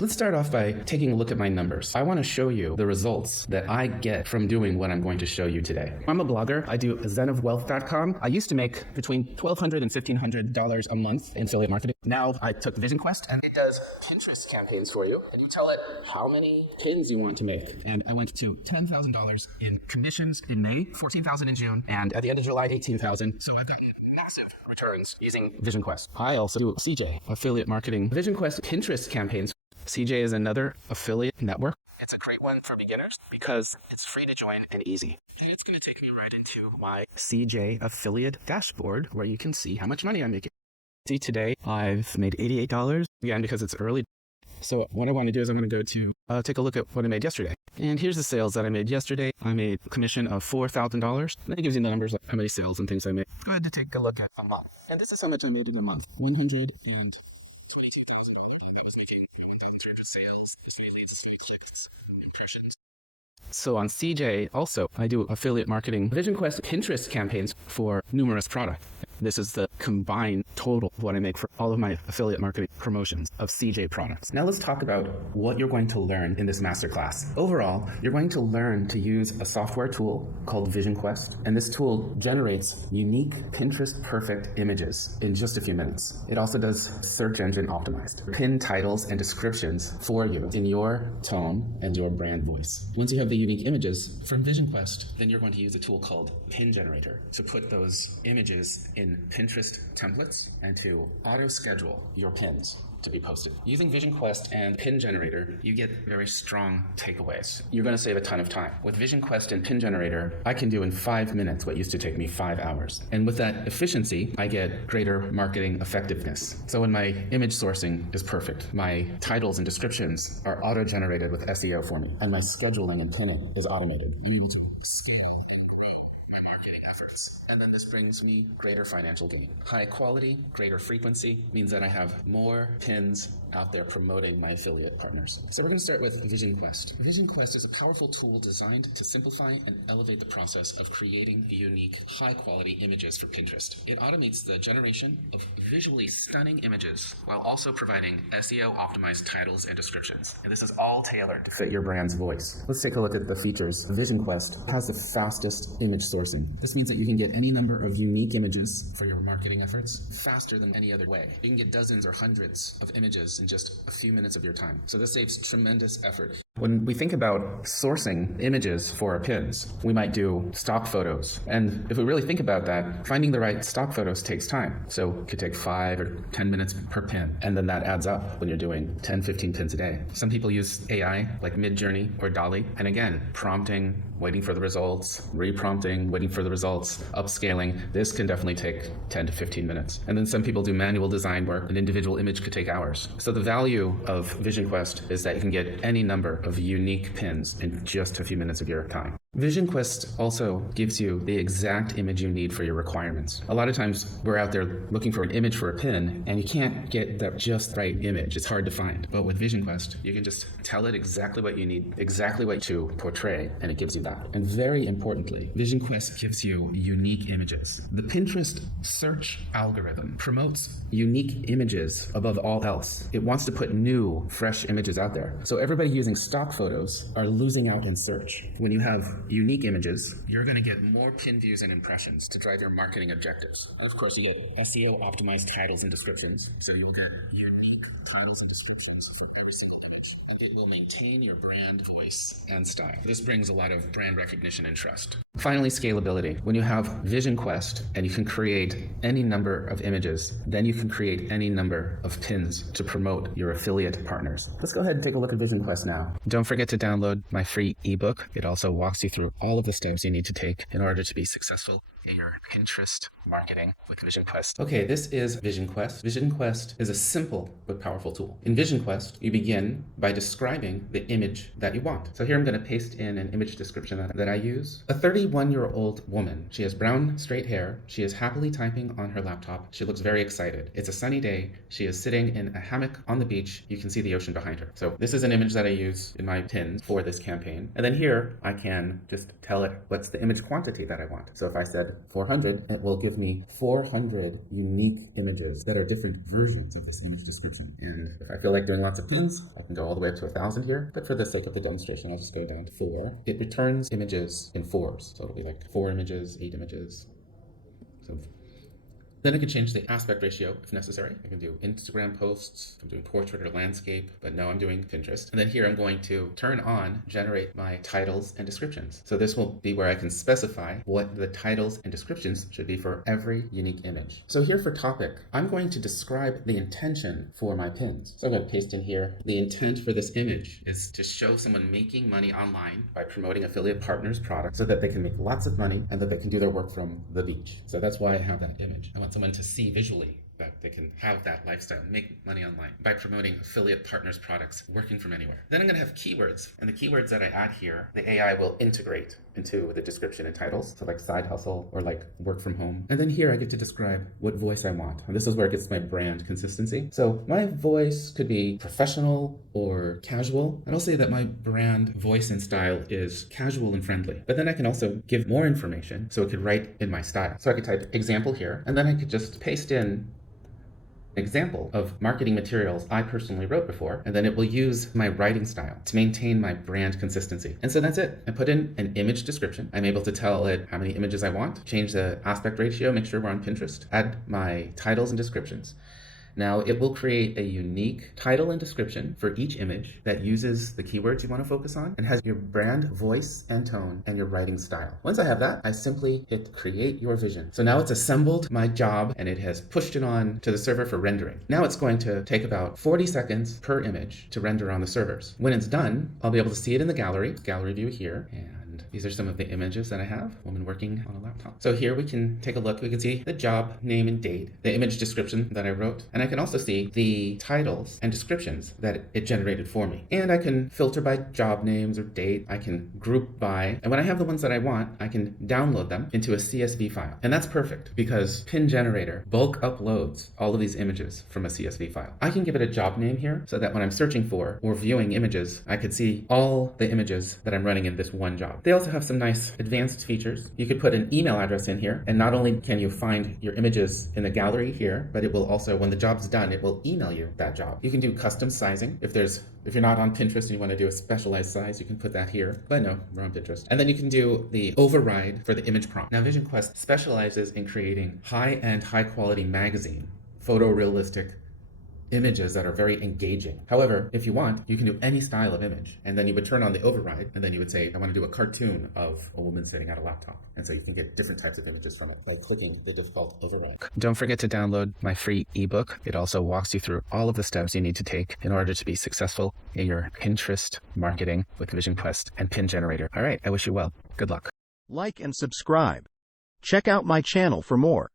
Let's start off by taking a look at my numbers. I want to show you the results that I get from doing what I'm going to show you today. I'm a blogger. I do zenofwealth.com. I used to make between $1,200 and $1,500 a month in affiliate marketing. Now I took Vision Quest and it does Pinterest campaigns for you. And you tell it how many pins you want to make. And I went to $10,000 in commissions in May, $14,000 in June, and at the end of July, $18,000. So I've got massive returns using Vision Quest. I also do CJ, affiliate marketing. Vision Quest Pinterest campaigns. CJ is another affiliate network. It's a great one for beginners because it's free to join and easy. And it's going to take me right into my CJ affiliate dashboard where you can see how much money I'm making. See, today I've made $88, again, because it's early. So what I want to do is I'm going to go to take a look at what I made yesterday. And here's the sales that I made yesterday. I made a commission of $4,000. Then it gives you the numbers, like how many sales and things I made. Go ahead to take a look at a month. And this is how much I made in a month. $122,000. I was making 1,300 sales, 5 leads, 5 clicks, and impressions. So on CJ, also, I do affiliate marketing, Vision Quest Pinterest campaigns for numerous products. This is the combined total of what I make for all of my affiliate marketing promotions of CJ products. Now let's talk about what you're going to learn in this masterclass. Overall, you're going to learn to use a software tool called Vision Quest, and this tool generates unique Pinterest perfect images in just a few minutes. It also does search engine optimized, pin titles and descriptions for you in your tone and your brand voice. Once you have the unique images from Vision Quest, then you're going to use a tool called Pin Generator to put those images in Pinterest templates and to auto schedule your pins to be posted. Using Vision Quest and Pin Generator, you get very strong takeaways. You're going to save a ton of time. With Vision Quest and Pin Generator, I can do in 5 minutes what used to take me 5 hours. And with that efficiency, I get greater marketing effectiveness. So when my image sourcing is perfect, my titles and descriptions are auto-generated with SEO for me, and my scheduling and pinning is automated. I'm able to scale my marketing efforts. And then this brings me greater financial gain. High quality, greater frequency means that I have more pins out there promoting my affiliate partners. So we're going to start with Vision Quest. Vision Quest is a powerful tool designed to simplify and elevate the process of creating unique, high-quality images for Pinterest. It automates the generation of visually stunning images while also providing SEO-optimized titles and descriptions. And this is all tailored to fit your brand's voice. Let's take a look at the features. Vision Quest has the fastest image sourcing. This means that you can get any number of unique images for your marketing efforts faster than any other way. You can get dozens or hundreds of images in just a few minutes of your time. So this saves tremendous effort. When we think about sourcing images for our pins, we might do stock photos. And if we really think about that, finding the right stock photos takes time. So it could take 5 or 10 minutes per pin. And then that adds up when you're doing 10, 15 pins a day. Some people use AI like Midjourney or Dolly. And again, prompting, waiting for the results, reprompting, waiting for the results, upscaling. This can definitely take 10 to 15 minutes. And then some people do manual design work. An individual image could take hours. So the value of Vision Quest is that you can get any number of unique pins in just a few minutes of your time. Vision Quest also gives you the exact image you need for your requirements. A lot of times we're out there looking for an image for a pin and you can't get the just right image. It's hard to find. But with Vision Quest, you can just tell it exactly what you need, exactly what to portray, and it gives you that. And very importantly, Vision Quest gives you unique images. The Pinterest search algorithm promotes unique images above all else. It wants to put new, fresh images out there. So everybody using stock photos are losing out in search. When you have unique images, you're going to get more pin views and impressions to drive your marketing objectives. And of course, you get SEO-optimized titles and descriptions, so you'll get unique titles and descriptions for every single image. It will maintain your brand voice and style. This brings a lot of brand recognition and trust. Finally, scalability. When you have Vision Quest and you can create any number of images, then you can create any number of pins to promote your affiliate partners. Let's go ahead and take a look at Vision Quest now. Don't forget to download my free ebook. It also walks you through all of the steps you need to take in order to be successful in your Pinterest marketing with Vision Quest. Okay, this is Vision Quest. Vision Quest is a simple but powerful tool. In Vision Quest, you begin by describing the image that you want. So here I'm going to paste in an image description that I use. A 31-year-old woman. She has brown, straight hair. She is happily typing on her laptop. She looks very excited. It's a sunny day. She is sitting in a hammock on the beach. You can see the ocean behind her. So this is an image that I use in my pins for this campaign. And then here I can just tell it what's the image quantity that I want. So if I said set 400, it will give me 400 unique images that are different versions of this image description. And if I feel like doing lots of pins, I can go all the way up to 1,000 here. But for the sake of the demonstration, I'll just go down to 4. It returns images in 4s. So it'll be like 4 images, 8 images. So then I can change the aspect ratio if necessary. I can do Instagram posts, I'm doing portrait or landscape, but no, I'm doing Pinterest. And then here I'm going to turn on generate my titles and descriptions. So this will be where I can specify what the titles and descriptions should be for every unique image. So here for topic, I'm going to describe the intention for my pins. So I'm going to paste in here, the intent for this image is to show someone making money online by promoting affiliate partners' products so that they can make lots of money and that they can do their work from the beach. So that's why I have that image. I want someone to see visually that they can have that lifestyle, make money online by promoting affiliate partners products working from anywhere. Then I'm going to have keywords, and the keywords that I add here, the AI will integrate into the description and titles. So like side hustle or like work from home. And then here I get to describe what voice I want. And this is where it gets my brand consistency. So my voice could be professional or casual. And I'll say that my brand voice and style is casual and friendly. But then I can also give more information so it could write in my style. So I could type example here, and then I could just paste in example of marketing materials I personally wrote before, and then it will use my writing style to maintain my brand consistency. And so that's it. I put in an image description. I'm able to tell it how many images I want, change the aspect ratio, make sure we're on Pinterest, add my titles and descriptions. Now it will create a unique title and description for each image that uses the keywords you want to focus on and has your brand, voice, and tone, and your writing style. Once I have that, I simply hit create your vision. So now it's assembled my job and it has pushed it on to the server for rendering. Now it's going to take about 40 seconds per image to render on the servers. When it's done, I'll be able to see it in the gallery view here. And these are some of the images that I have, woman working on a laptop. So here we can take a look. We can see the job, name and date, the image description that I wrote. And I can also see the titles and descriptions that it generated for me. And I can filter by job names or date. I can group by, and when I have the ones that I want, I can download them into a CSV file. And that's perfect because Pin Generator bulk uploads all of these images from a CSV file. I can give it a job name here so that when I'm searching for or viewing images, I could see all the images that I'm running in this one job. They also have some nice advanced features. You could put an email address in here, and not only can you find your images in the gallery here, but it will also, when the job's done, it will email you that job. You can do custom sizing. If you're not on Pinterest and you want to do a specialized size, you can put that here. But no, we're on Pinterest. And then you can do the override for the image prompt. Now, Vision Quest specializes in creating high-end, high-quality magazine, photorealistic images that are very engaging. However, if you want, you can do any style of image, and then you would turn on the override, and then you would say, I want to do a cartoon of a woman sitting at a laptop. And so you can get different types of images from it by clicking the default override. Don't forget to download my free ebook. It also walks you through all of the steps you need to take in order to be successful in your Pinterest marketing with Vision Quest and Pin Generator. All right, I wish you well. Good luck. Like and subscribe. Check out my channel for more.